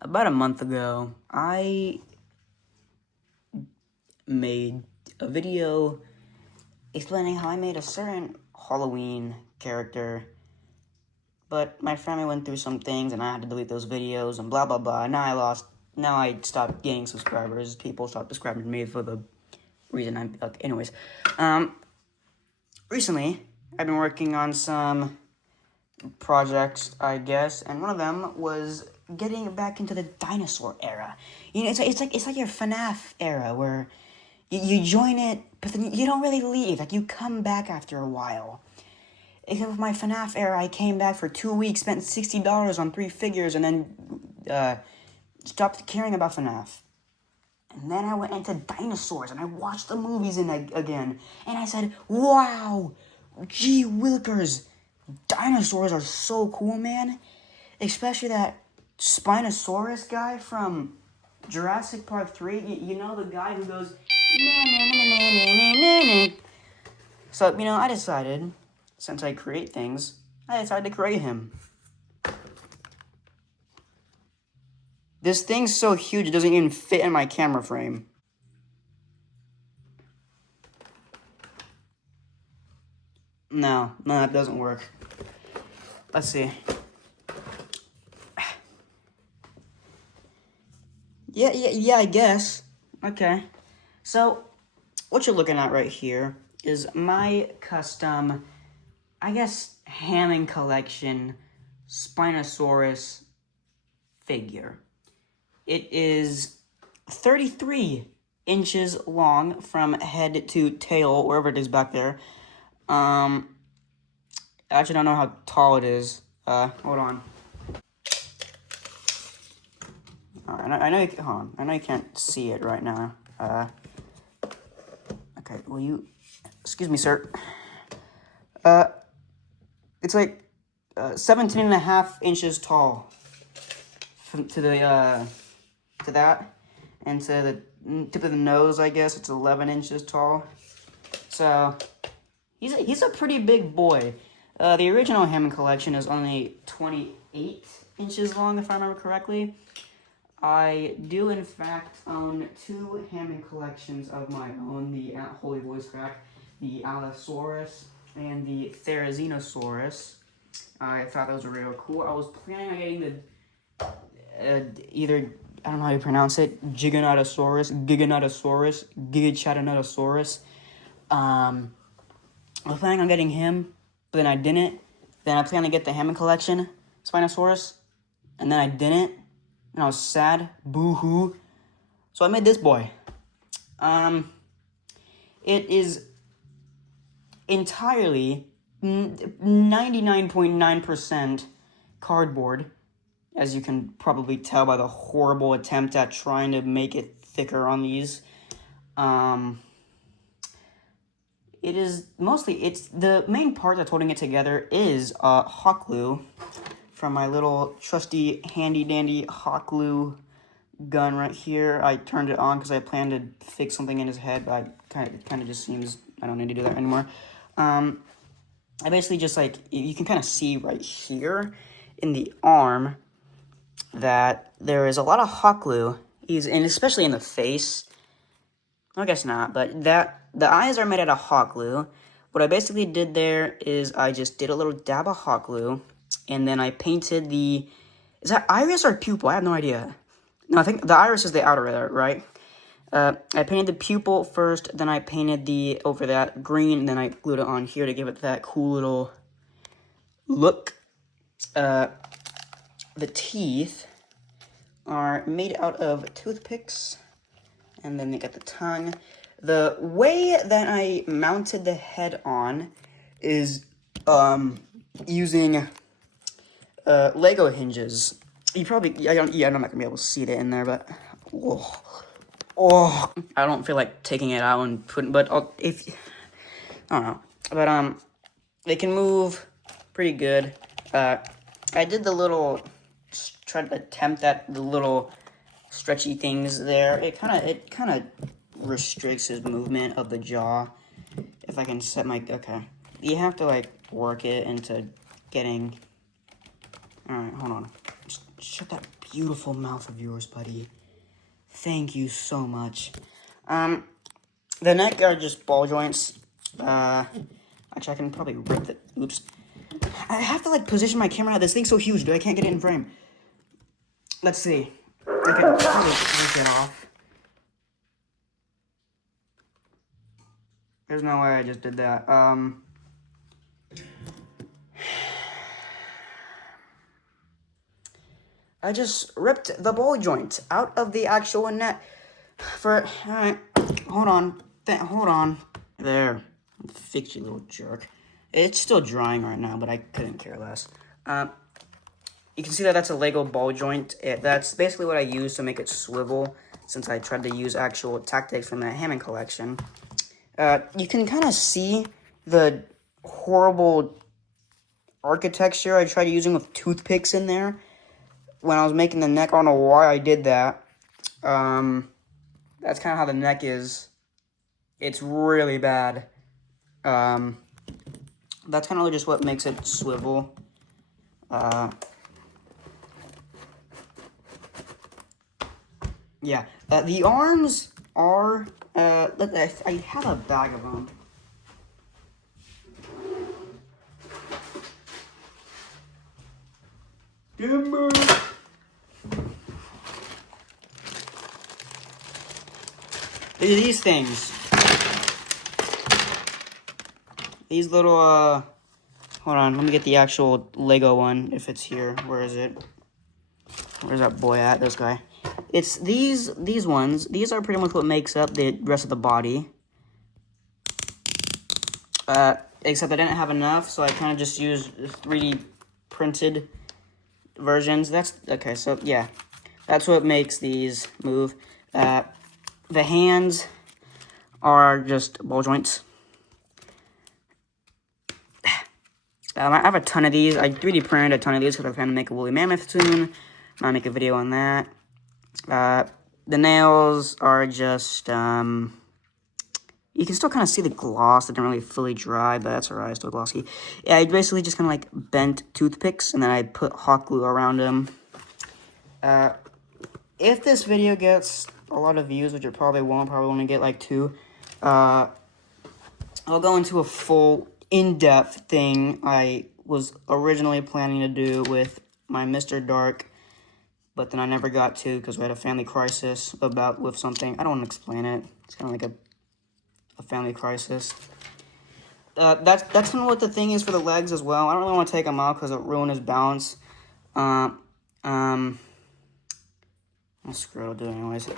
About a month ago, I made a video explaining how I made a certain Halloween character, but my family went through some things and I had to delete those videos and blah blah blah. Now I stopped gaining subscribers. People stopped subscribing to me for the reason I'm, okay, anyways. Recently, I've been working on some projects, I guess, and one of them was getting back into the dinosaur era. You know, it's like your FNAF era where you join it, but then you don't really leave. Like, you come back after a while. Except with my FNAF era, I came back for 2 weeks, spent $60 on 3 figures, and then stopped caring about FNAF. And then I went into dinosaurs, and I watched the movies again, and I said, wow, gee willikers, dinosaurs are so cool, man. Especially that Spinosaurus guy from Jurassic Park 3. You know, the guy who goes, so, I decided, since I create things, I decided to create him. This thing's so huge it doesn't even fit in my camera frame. No, that doesn't work. Let's see. Yeah, I guess. Okay. So, what you're looking at right here is my custom, I guess, Hammond Collection Spinosaurus figure. It is 33 inches long from head to tail, wherever it is back there. I actually don't know how tall it is. Hold on. Alright, I know you can't see it right now. Okay, will you... Excuse me, sir. It's like 17 and a half inches tall to that, and to the tip of the nose, I guess it's 11 inches tall. So he's a pretty big boy. The original Hammond Collection is only 28 inches long, if I remember correctly. I do, in fact, own 2 Hammond Collections of my own, the Holy Voice Crack, the Allosaurus, and the Therizinosaurus. I thought those were real cool. I was planning on getting the, either, I don't know how you pronounce it, Giganotosaurus, Gigachattanotosaurus. I was planning on getting him, but then I didn't. Then I planned to get the Hammond Collection Spinosaurus, and then I didn't. And I was sad, boo-hoo. So I made this boy. It is entirely 99.9% cardboard, as you can probably tell by the horrible attempt at trying to make it thicker on these. It's the main part that's holding it together is hot glue from my little trusty handy-dandy hot glue gun right here. I turned it on because I planned to fix something in his head, but it kind of just seems I don't need to do that anymore. I basically just, like, you can kind of see right here in the arm that there is a lot of hot glue, and especially in the face. I guess not, but the eyes are made out of hot glue. What I basically did there is I just did a little dab of hot glue, and then I painted is that iris or pupil? I have no idea. No, I think the iris is the outer, right? I painted the pupil first, then I painted over that green, and then I glued it on here to give it that cool little look. The teeth are made out of toothpicks, and then they got the tongue. The way that I mounted the head on is using Lego hinges. I'm not gonna be able to see it in there, but I don't feel like taking it out and putting. But I don't know. But they can move pretty good. I did tried to attempt at the little stretchy things there. It kind of restricts his movement of the jaw. If I can set okay. You have to, like, work it into getting... Alright, hold on. Shut that beautiful mouth of yours, buddy. Thank you so much. The neck are just ball joints. Actually, I can probably rip it. Oops. I have to, like, position my camera. This thing's so huge, dude. I can't get it in frame. Let's see. I can probably take it off. There's no way I just did that. I just ripped the ball joint out of the actual neck. Alright, hold on. Hold on. There. Fix you, little jerk. It's still drying right now, but I couldn't care less. You can see that that's a Lego ball joint. That's basically what I use to make it swivel, since I tried to use actual tactics from the Hammond Collection. You can kind of see the horrible architecture I tried using with toothpicks in there when I was making the neck. I don't know why I did that. That's kind of how the neck is. It's really bad. That's kind of just what makes it swivel. Yeah. The arms are, I have a bag of them. Timber. These things. These little, hold on, let me get the actual Lego one, if it's here. Where is it? Where's that boy at? This guy. It's these ones. These are pretty much what makes up the rest of the body. Except I didn't have enough, so I kind of just used 3D printed versions. That's, okay, so, yeah. That's what makes these move. The hands are just ball joints. I have a ton of these. I 3D printed a ton of these because I plan to make a woolly mammoth soon. I'll make a video on that. The nails are just, you can still kind of see the gloss. They didn't really fully dry, but that's alright, still glossy. Yeah, I basically just kind of like bent toothpicks, and then I put hot glue around them. If this video gets a lot of views, which it probably won't, probably only get like 2, I'll go into a full in-depth thing I was originally planning to do with my Mr. Dark, but then I never got to because we had a family crisis with something. I don't want to explain it. It's kind of like a family crisis. That's kind of what the thing is for the legs as well. I don't really want to take them out because it ruined his balance. Screw it, I'll do it anyways.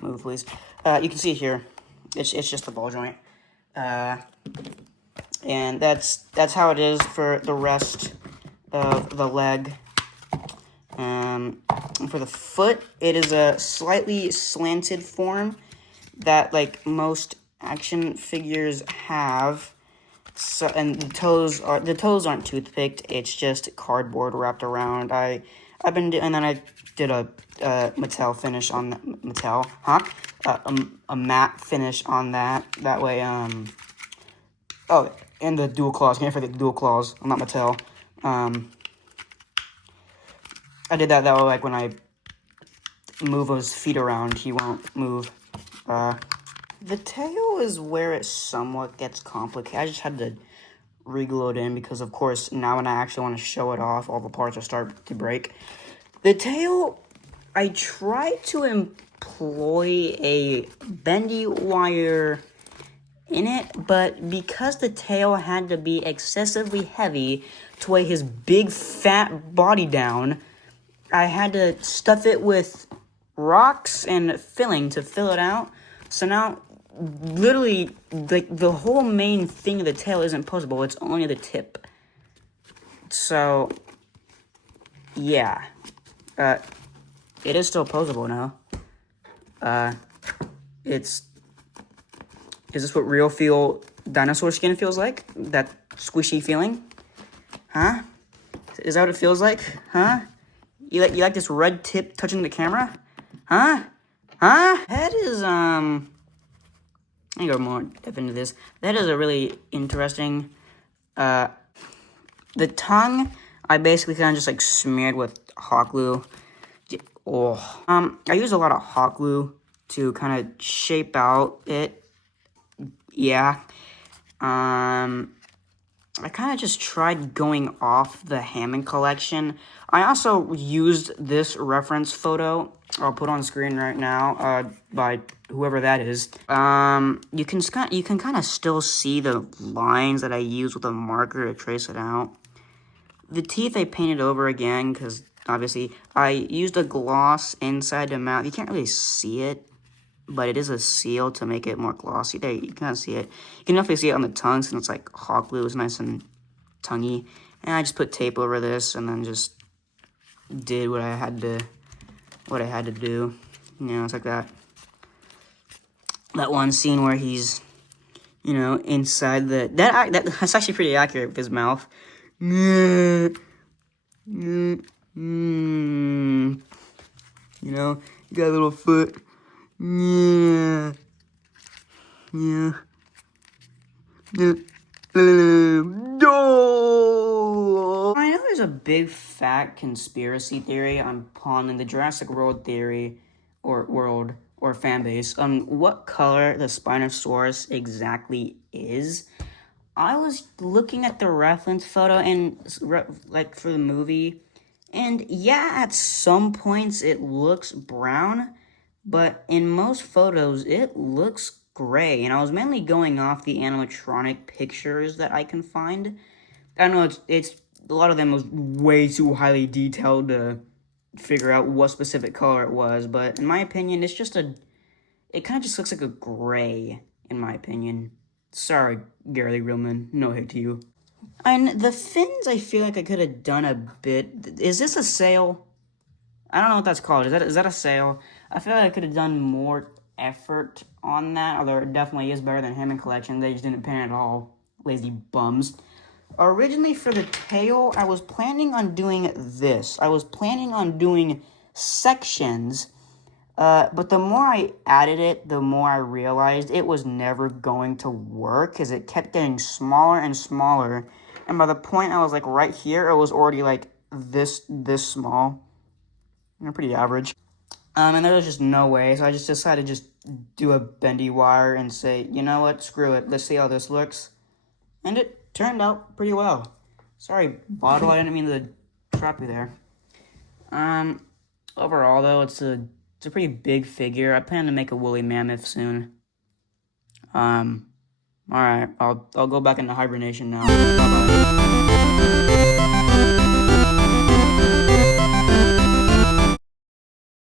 Move, please. You can see here, it's just a ball joint, and that's how it is for the rest of the leg. And for the foot, it is a slightly slanted form that like most action figures have. So, and the toes aren't toothpicked. It's just cardboard wrapped around. And then I did a Mattel finish on a matte finish on that. That way, oh, and the dual claws. Can't forget the dual claws. I'm not Mattel. I did that way, like when I move his feet around, he won't move. The tail is where it somewhat gets complicated. I just had to re-glue it in because, of course, now when I actually want to show it off, all the parts will start to break. The tail, I tried to employ a bendy wire in it, but because the tail had to be excessively heavy to weigh his big fat body down, I had to stuff it with rocks and filling to fill it out. So now, literally, like, the whole main thing of the tail isn't posable. It's only the tip. So, yeah. It is still posable now. Is this what real dinosaur skin feels like? That squishy feeling? Huh? Is that what it feels like? Huh? You like this red tip touching the camera? Huh? Huh? Head is, I go more depth into this. That is a really interesting, The tongue, I basically kind of just like smeared with hot glue. Oh, I use a lot of hot glue to kind of shape out it. Yeah. I kind of just tried going off the Hammond Collection. I also used this reference photo. I'll put on screen right now, by whoever that is. You can kind of still see the lines that I used with a marker to trace it out. The teeth I painted over again because obviously I used a gloss inside the mouth. You can't really see it, but it is a seal to make it more glossy. There, you can't see it. You can definitely see it on the tongue since it's like hot glue. It's nice and tonguey. And I just put tape over this and then just did what I had to do. You know, it's like that one scene where he's, you know, inside that's actually pretty accurate with his mouth. You know, you got a little foot. Yeah. I know there's a big fat conspiracy theory on the Jurassic World theory or fan base on what color the Spinosaurus exactly is. I was looking at the reference photo and like for the movie, and yeah, at some points it looks brown, but in most photos it looks gray. And I was mainly going off the animatronic pictures that I can find. I know it's a lot of them was way too highly detailed to figure out what specific color it was, but in my opinion, it kind of just looks like a gray, in my opinion. Sorry, Gary Reelman, no hate to you. And the fins, I feel like I could have done a bit. Is this a sail? I don't know what that's called. Is that a sail? I feel like I could have done more effort on that, although it definitely is better than Hammond Collection. They just didn't paint it at all. Lazy bums. Originally for the tail, I was planning on doing this. I was planning on doing sections, but the more I added it, the more I realized it was never going to work because it kept getting smaller and smaller. And by the point I was like right here, it was already like this small. Pretty average. And there was just no way, so I just decided to just do a bendy wire and say, you know what, screw it, let's see how this looks. And it turned out pretty well. Sorry, Bottle, I didn't mean to trap you there. Overall, though, it's a pretty big figure. I plan to make a woolly mammoth soon. Alright, I'll go back into hibernation now. Bye-bye.